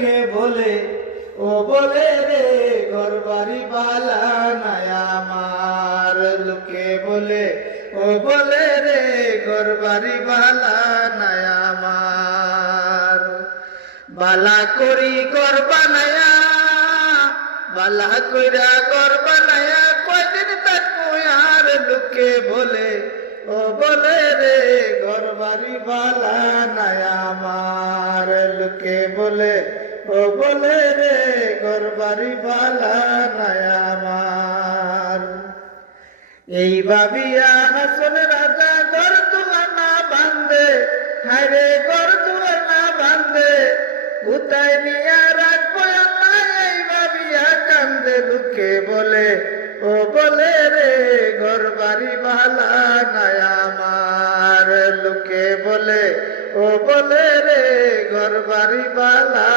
লোকে বলে ও বলে রে ঘর বাড়ি বালা নাই আমার, লোকে বলে ও বলে রে ঘর বাড়ি বালা নাই আমার। বালা করি ঘর বানায়া, বালা কইরা ঘর বানায়া কয়দিন থাকবো আর, লোকে বলে ও বলে রে ঘর বাড়ি বালা নাই আমার, লোকে বলে ও বলে রে ঘর বাড়ি বালা নাই আমার। এই ভাবিয়া হাসন রাজা ঘর তুলনা বান্ধে, হায়রে ঘর তুলনা বান্ধে, কোথায় নিয়া রাখবো আল্লাহ এই ভাবিয়া কান্দে, লোকে বলে ও বলে রে ঘর বাড়ি বালা নাই আমার, লোকে বলে ও বলে রে ঘর বাড়ি বালা